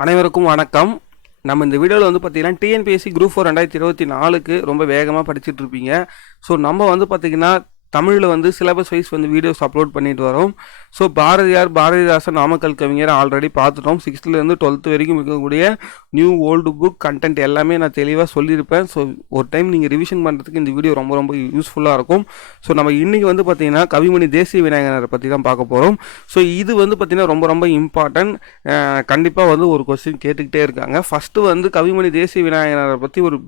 அனைவருக்கும் வணக்கம். நம்ம இந்த வீடியோவில் வந்து பார்த்திங்கன்னா டிஎன்பிஎஸ்சி குரூப் ஃபோர் ரெண்டாயிரத்தி இருபத்தி நாலுக்கு ரொம்ப வேகமாக படிச்சுட்டு இருப்பீங்க. ஸோ நம்ம வந்து பார்த்திங்கன்னா தமிழில் வந்து சிலபஸ் வைஸ் வந்து வீடியோஸ் அப்லோட் பண்ணிட்டு வரோம். ஸோ பாரதியார் பாரதிதாசன் நாமக்கல் கவிஞர் ஆல்ரெடி பார்த்துட்டோம். சிக்ஸ்த்துலேருந்து டுவெல்த்து வரைக்கும் இருக்கக்கூடிய நியூ ஓல்டு புக் கண்டென்ட் எல்லாமே நான் தெளிவாக சொல்லியிருப்பேன். ஸோ ஒரு டைம் நீங்கள் ரிவிஷன் பண்ணுறதுக்கு இந்த வீடியோ ரொம்ப ரொம்ப யூஸ்ஃபுல்லாக இருக்கும். ஸோ நம்ம இன்றைக்கி வந்து பார்த்திங்கன்னா கவிமணி தேசிய விநாயகரை பற்றி தான் பார்க்க போகிறோம் ஸோ இது வந்து பார்த்திங்கன்னா ரொம்ப ரொம்ப இம்பார்ட்டன்ட் கண்டிப்பாக வந்து ஒரு கொஸ்டின் கேட்டுக்கிட்டே இருக்காங்க. ஃபஸ்ட்டு வந்து கவிமணி தேசிய விநாயகரை பற்றி ஒரு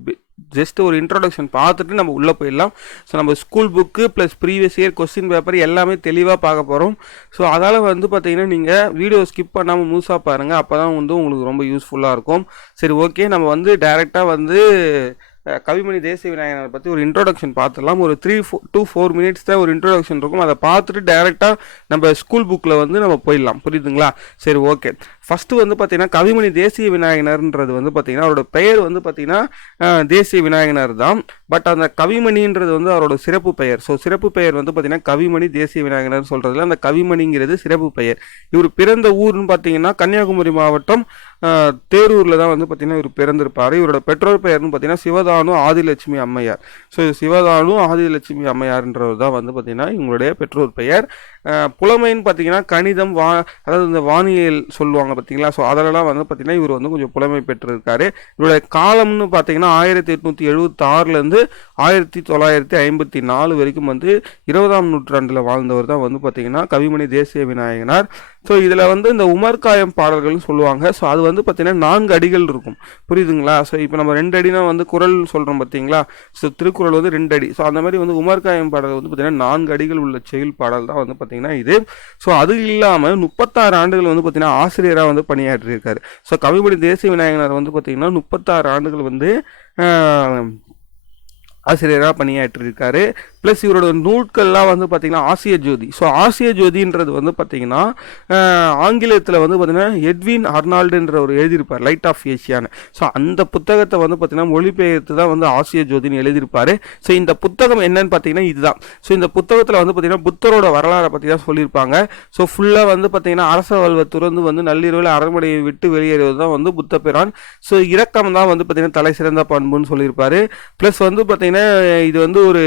ஜஸ்ட் ஒரு இன்ட்ரோடக்ஷன் பார்த்துட்டு நம்ம உள்ளே போயிடலாம். ஸோ நம்ம school book plus previous year question paper எல்லாமே தெளிவாக பார்க்க போகிறோம் ஸோ அதால் வந்து பார்த்தீங்கன்னா நீங்கள் வீடியோ ஸ்கிப் பண்ணாமல் முழுசாக பாருங்கள் அப்போ தான் வந்து உங்களுக்கு ரொம்ப யூஸ்ஃபுல்லாக இருக்கும். சரி ஓகே நம்ம வந்து டைரெக்டாக வந்து கவிமணி தேசிய விநாயகனை பற்றி ஒரு இன்ட்ரோடக்ஷன் பார்த்துடலாம். ஒரு three four two four minutes தான் ஒரு இன்ட்ரோடக்ஷன் இருக்கும். அதை பார்த்துட்டு டேரெக்டாக நம்ம ஸ்கூல் புக்கில் வந்து நம்ம போயிடலாம். புரியுதுங்களா? சரி ஓகே ஃபஸ்ட்டு வந்து பார்த்திங்கன்னா கவிமணி தேசிய விநாயகனர்ன்றது வந்து பார்த்தீங்கன்னா அவரோட பெயர் வந்து பார்த்திங்கன்னா தேசிய விநாயகனர் தான். பட் அந்த கவிமணின்றது வந்து அவரோட சிறப்பு பெயர். ஸோ சிறப்பு பெயர் வந்து பார்த்திங்கன்னா கவிமணி தேசிய விநாயகனர் சொல்கிறதுல அந்த கவிமணிங்கிறது சிறப்பு பெயர். இவர் பிறந்த ஊர்னு பார்த்தீங்கன்னா கன்னியாகுமரி மாவட்டம் தேரூரில் தான் வந்து பார்த்தீங்கன்னா இவர் பிறந்திருப்பார். இவரோட பெற்றோர் பெயர்னு பார்த்தீங்கன்னா சிவதானு ஆதிலட்சுமி அம்மையார். ஸோ சிவதானு ஆதிலட்சுமி அம்மையார்ன்றவர் தான் வந்து பார்த்திங்கன்னா இவங்களுடைய பெற்றோர் பெயர். புலமைன்னு பார்த்தீங்கன்னா கணிதம் வா அதாவது இந்த வானியல் சொல்லுவாங்க பார்த்தீங்களா? ஸோ அதிலலாம் வந்து பார்த்தீங்கன்னா இவர் வந்து கொஞ்சம் புலமை பெற்றிருக்காரு. இவருடைய காலம்னு பார்த்தீங்கன்னா ஆயிரத்தி எட்நூற்றி எழுபத்தாறுலேருந்து ஆயிரத்தி தொள்ளாயிரத்தி ஐம்பத்தி நாலு வரைக்கும் வந்து இருபதாம் நூற்றாண்டில் வாழ்ந்தவர் தான் வந்து பார்த்தீங்கன்னா கவிமணி தேசிய விநாயகனார். ஸோ இதில் வந்து இந்த உமர்காயம் பாடல்கள்னு சொல்லுவாங்க. ஸோ அது வந்து பார்த்தீங்கன்னா நான்கு அடிகள் இருக்கும். புரியுதுங்களா? ஸோ இப்போ நம்ம ரெண்டு அடினா வந்து குரல் சொல்கிறோம் பார்த்தீங்களா ஸோ திருக்குறள் வந்து ரெண்டு அடி. ஸோ அந்த மாதிரி வந்து உமர்காயம் பாடல் வந்து பார்த்தீங்கன்னா நான்கு அடிகள் உள்ள செயல் பாடல் தான் வந்து பார்த்தீங்கன்னா இது. ஸோ அது இல்லாமல் முப்பத்தாறு ஆண்டுகள் வந்து பார்த்தீங்கன்னா ஆசிரியராக வந்து பணியாற்றியிருக்காரு. ஸோ கவிபடி தேசிய விநாயகனார் வந்து பார்த்தீங்கன்னா முப்பத்தாறு ஆண்டுகள் வந்து ஆசிரியராக பணியாற்றியிருக்காரு. ப்ளஸ் இவரோட நூட்கள்லாம் வந்து பார்த்திங்கன்னா ஆசிய ஜோதி. ஸோ ஆசிய ஜோதின்றது வந்து பார்த்திங்கன்னா ஆங்கிலத்தில் வந்து பார்த்திங்கன்னா எட்வின் அர்னால்டுன்ற ஒரு எழுதியிருப்பார் லைட் ஆஃப் ஏஷியான்னு ஸோ அந்த புத்தகத்தை வந்து பார்த்திங்கன்னா மொழிபெயர்த்து தான் வந்து ஆசிய ஜோதின்னு எழுதியிருப்பார். ஸோ இந்த புத்தகம் என்னன்னு பார்த்தீங்கன்னா இதுதான். ஸோ இந்த புத்தகத்தில் வந்து பார்த்திங்கன்னா புத்தரோட வரலாறை பற்றி தான் சொல்லியிருப்பாங்க. ஸோ ஃபுல்லாக வந்து பார்த்திங்கன்னா அரச வல்வ துறந்து வந்து நள்ளிரவில் அரண்மனையை விட்டு வெளியேறுவது தான் வந்து புத்த பிரான். ஸோ இறக்கம் தான் வந்து பார்த்திங்கன்னா தலை சிறந்த பண்புன்னு சொல்லியிருப்பார். ப்ளஸ் வந்து பார்த்திங்கன்னா இது வந்து ஒரு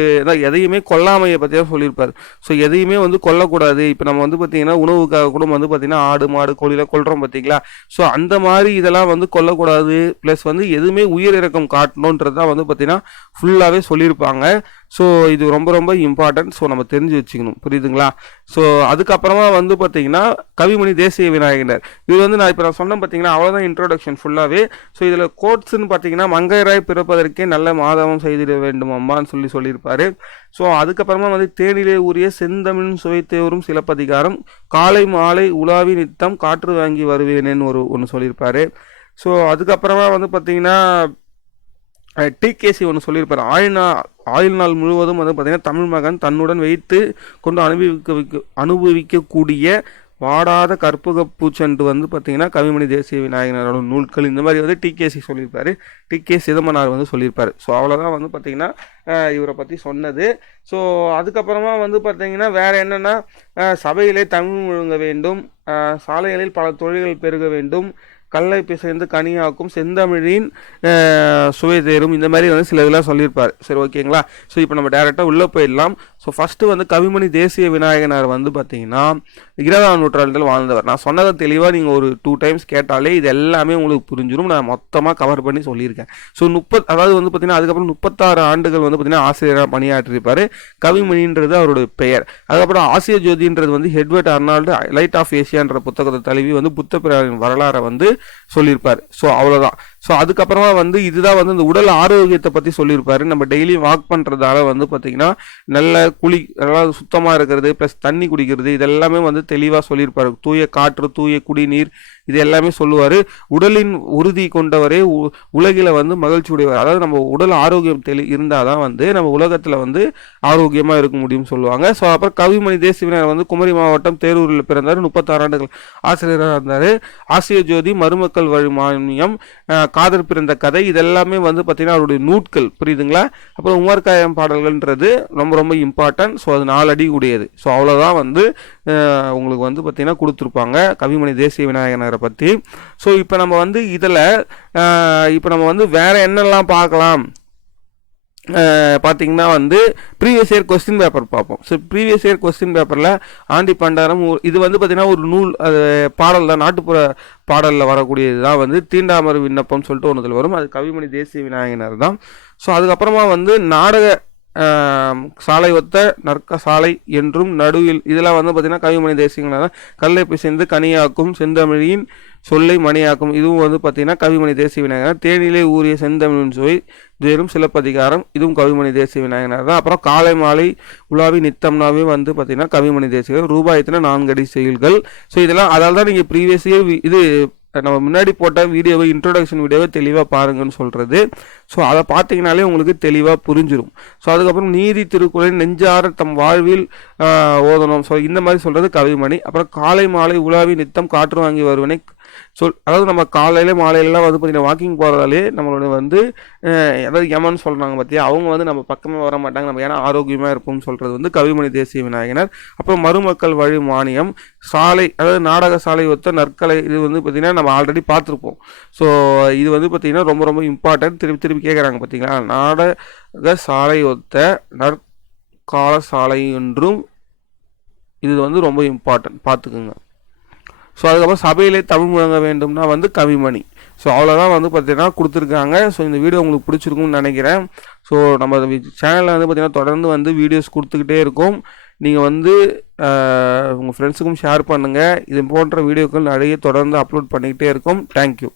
எதையும் எதையுமே கொல்லாமையை பற்றி தான் சொல்லியிருப்பார். ஸோ எதையுமே வந்து கொல்லக்கூடாது. இப்போ நம்ம வந்து பார்த்திங்கன்னா உணவுக்காக கூட வந்து பார்த்திங்கன்னா ஆடு மாடு கோழிலாம் கொள்கிறோம் பார்த்தீங்களா ஸோ அந்த மாதிரி இதெல்லாம் வந்து கொல்லக்கூடாது. ப்ளஸ் வந்து எதுவுமே உயிரிறக்கம் காட்டணுன்றது தான் வந்து பார்த்திங்கன்னா ஃபுல்லாகவே சொல்லியிருப்பாங்க. ஸோ இது ரொம்ப ரொம்ப இம்பார்ட்டன்ட் ஸோ நம்ம தெரிஞ்சு வச்சுக்கணும். புரியுதுங்களா? ஸோ அதுக்கப்புறமா வந்து பார்த்தீங்கன்னா கவிமணி தேசிய விநாயகனர். இது வந்து நான் இப்போ நான் சொன்னேன் பார்த்தீங்கன்னா அவ்வளோதான் இன்ட்ரோடக்ஷன் ஃபுல்லாகவே ஸோ இதில் கோட்ஸ்னு பார்த்தீங்கன்னா மங்கையராய் பிறப்பதற்கே நல்ல மாதவம் செய்திட வேண்டும் அம்மான்னு சொல்லி சொல்லியிருப்பார். ஸோ அதுக்கப்புறமா வந்து தேனிலே உரிய செந்தமிழ் சுவைத்தேவரும் சிலப்பதிகாரம் காலை மாலை உலாவி நித்தம் காற்று வாங்கி வருவேனேன்னு ஒரு ஒன்று சொல்லியிருப்பார். ஸோ அதுக்கப்புறமா வந்து பார்த்தீங்கன்னா டிகேசி ஒன்று சொல்லியிருப்பார். ஆயுள் நாள் ஆயுள் நாள் முழுவதும் வந்து பார்த்தீங்கன்னா தமிழ் மகன் தன்னுடன் வைத்து கொண்டு அனுபவிக்க வைக்க அனுபவிக்கக்கூடிய வாடாத கற்பக பூச்சென்று வந்து பார்த்தீங்கன்னா கவிமணி தேசிய விநாயகனரோட நூல்கள் இந்த மாதிரி வந்து டிகேசி சொல்லியிருப்பார். டிகே சிதம்பனார் வந்து சொல்லியிருப்பார். ஸோ அவ்வளோதான் வந்து பார்த்திங்கன்னா இவரை பற்றி சொன்னது. ஸோ அதுக்கப்புறமா வந்து பார்த்திங்கன்னா வேறு என்னென்னா சபையிலே தமிழ் முழுங்க வேண்டும். சாலைகளில் பல தொழில்கள் பெருக வேண்டும். கல்லை பிசைந்து கனியாக்கும் செந்தமிழின் சுவை தேரும். இந்த மாதிரி வந்து சில இதெல்லாம் சொல்லியிருப்பார். சரி ஓகேங்களா? ஸோ இப்போ நம்ம டேரெக்டாக உள்ளே போயிடலாம். ஸோ ஃபஸ்ட்டு வந்து கவிமணி தேசிய விநாயகனார் வந்து பார்த்தீங்கன்னா இருபதாம் நூற்றாண்டில் வாழ்ந்தவர். நான் சொன்னதை தெளிவாக நீங்கள் ஒரு டூ டைம்ஸ் கேட்டாலே இது எல்லாமே உங்களுக்கு புரிஞ்சிடும் நான் மொத்தமாக கவர் பண்ணி சொல்லியிருக்கேன். ஸோ முப்பத் அதாவது வந்து பார்த்தீங்கன்னா அதுக்கப்புறம் முப்பத்தாறு ஆண்டுகள் வந்து பார்த்தீங்கன்னா ஆசிரியராக பணியாற்றியிருப்பார். கவிமணின்றது அவருடைய பெயர். அதுக்கப்புறம் ஆசிய ஜோதின்றது வந்து ஹெட்வர்ட் அர்னால்டு லைட் ஆஃப் ஏசியான்ற புத்தகத்தை தழுவி வந்து புத்த பிரானின் வரலாறை வந்து சொல்லியிருப்பார். ஸோ அவ்வளோதான் ஸோ அதுக்கப்புறமா வந்து இதுதான் வந்து இந்த உடல் ஆரோக்கியத்தை பற்றி சொல்லியிருப்பாரு. நம்ம டெய்லி வாக் பண்ணுறதால வந்து பார்த்தீங்கன்னா நல்ல குளி நல்லா சுத்தமாக இருக்கிறது ப்ளஸ் தண்ணி குடிக்கிறது இதெல்லாமே வந்து தெளிவாக சொல்லியிருப்பாரு. தூய காற்று தூய குடிநீர் இது எல்லாமே சொல்லுவார். உடலின் உறுதி கொண்டவரே உ- வந்து மகிழ்ச்சி உடையவர் அதாவது நம்ம உடல் ஆரோக்கியம் தெளி இருந்தால் தான் வந்து நம்ம உலகத்தில் வந்து ஆரோக்கியமாக இருக்க முடியும்னு சொல்லுவாங்க. ஸோ அப்புறம் கவிமணி தேசியவினர் வந்து குமரி மாவட்டம் தேரூரில் பிறந்தார். முப்பத்தாறு ஆண்டுகள் ஆசிரியராக இருந்தார். ஆசிய ஜோதி மருமக்கள் வழி மானியம் காதல் பிறந்த கதை இதெல்லாமே வந்து பார்த்தீங்கன்னா அவருடைய நூட்கள். புரியுதுங்களா? அப்புறம் உமர்காயம் பாடல்கள்ன்றது ரொம்ப ரொம்ப இம்பார்ட்டன்ட் ஸோ அது நாலடி உடையது ஸோ அவ்வளோதான் வந்து உங்களுக்கு வந்து பார்த்திங்கன்னா கொடுத்துருப்பாங்க. கவிமணி தேசிய விநாயகனரை பற்றி ஸோ இப்போ நம்ம வந்து இதில் இப்போ நம்ம வந்து வேற என்னெல்லாம் பார்க்கலாம்? பார்த்திங்கன்னா பார்த்தீங்கன்னா வந்து ப்ரீவியஸ் இயர் கொஸ்டின் பேப்பர் பார்ப்போம். ஸோ ப்ரீவியஸ் இயர் கொஸ்டின் பேப்பரில் ஆண்டி பண்டாரம் இது வந்து பார்த்திங்கன்னா ஒரு நூல் அது பாடல் தான். நாட்டுப்புற பாடலில் வரக்கூடியது தான் வந்து தீண்டாமறு விண்ணப்பம் சொல்லிட்டு ஒன்றுதில் வரும். அது கவிமணி தேசிய விநாயகனர் தான். ஸோ அதுக்கப்புறமா வந்து நாடக சாலை ஒத்த நற்க சாலை என்றும் நடுவில். இதெல்லாம் வந்து பார்த்தீங்கன்னா கவிமணி தேசியங்களான கல்லை பிசைந்து கனியாக்கும் செந்தமிழியின் சொல்லை மணியாக்கும். இதுவும் வந்து பார்த்தீங்கன்னா கவிமணி தேசிய விநாயகர். தேனிலே ஊறிய செந்தமிழின் சுவை வெறும் சிலப்பதிகாரம். இதுவும் கவிமணி தேசிய விநாயகனார் தான். அப்புறம் காலை மாலை உலாவி நித்தம்னாவே வந்து பார்த்தீங்கன்னா கவிமணி தேசிய ரூபாயத்தில் நான்கடி செயல்கள். ஸோ இதெல்லாம் அதால் தான் நீங்கள் ப்ரீவியஸ் இது நம்ம முன்னாடி போட்ட வீடியோவை இன்ட்ரோடக்ஷன் வீடியோவை தெளிவாக பாருங்கன்னு சொல்கிறது ஸோ அதை பார்த்தீங்கனாலே உங்களுக்கு தெளிவாக புரிஞ்சிடும் ஸோ அதுக்கப்புறம் நீதி திருக்குறளை நெஞ்சார தம் வாழ்வில் ஓதணும். ஸோ இந்த மாதிரி சொல்கிறது கவிமணி. அப்புறம் காலை மாலை உலாவி நித்தம் காற்று வாங்கி வருவனை. சொல் அதாவது நம்ம காலையில மாலையிலலாம் வந்து பார்த்தீங்கன்னா வாக்கிங் போகிறதாலே நம்மளோட வந்து அதாவது யமன் சொல்கிறாங்க பார்த்தியா அவங்க வந்து நம்ம பக்கமே வர மாட்டாங்க. நம்ம ஏன்னா ஆரோக்கியமாக இருப்போம்னு சொல்கிறது வந்து கவிமணி தேசிய விநாயகனர். அப்புறம் மருமக்கள் வழி மானியம் சாலை அதாவது நாடக சாலை ஒத்த நற்கலை இது வந்து பார்த்திங்கன்னா நம்ம ஆல்ரெடி பார்த்துருப்போம் ஸோ இது வந்து பார்த்திங்கன்னா ரொம்ப ரொம்ப இம்பார்ட்டன்ட் திருப்பி திருப்பி கேட்குறாங்க பார்த்தீங்களா நாடக சாலை ஒத்த நற் காலசாலை என்றும் இது வந்து ரொம்ப இம்பார்ட்டன்ட் பார்த்துக்குங்க. ஸோ அதுக்கப்புறம் சபையிலே தமிழ் முழங்க வேண்டும்னா வந்து கவிமணி. ஸோ அவ்வளோதான் வந்து பார்த்தீங்கன்னா கொடுத்துருக்காங்க. ஸோ இந்த வீடியோ உங்களுக்கு பிடிச்சிருக்கும்னு நினைக்கிறேன். ஸோ நம்ம சேனலில் வந்து பார்த்திங்கன்னா தொடர்ந்து வந்து வீடியோஸ் கொடுத்துக்கிட்டே இருக்கும். நீங்கள் வந்து உங்கள் ஃப்ரெண்ட்ஸுக்கும் ஷேர் பண்ணுங்கள் இது போன்ற வீடியோக்கள் நிறைய தொடர்ந்து அப்லோட் பண்ணிக்கிட்டே இருக்கும். தேங்க்யூ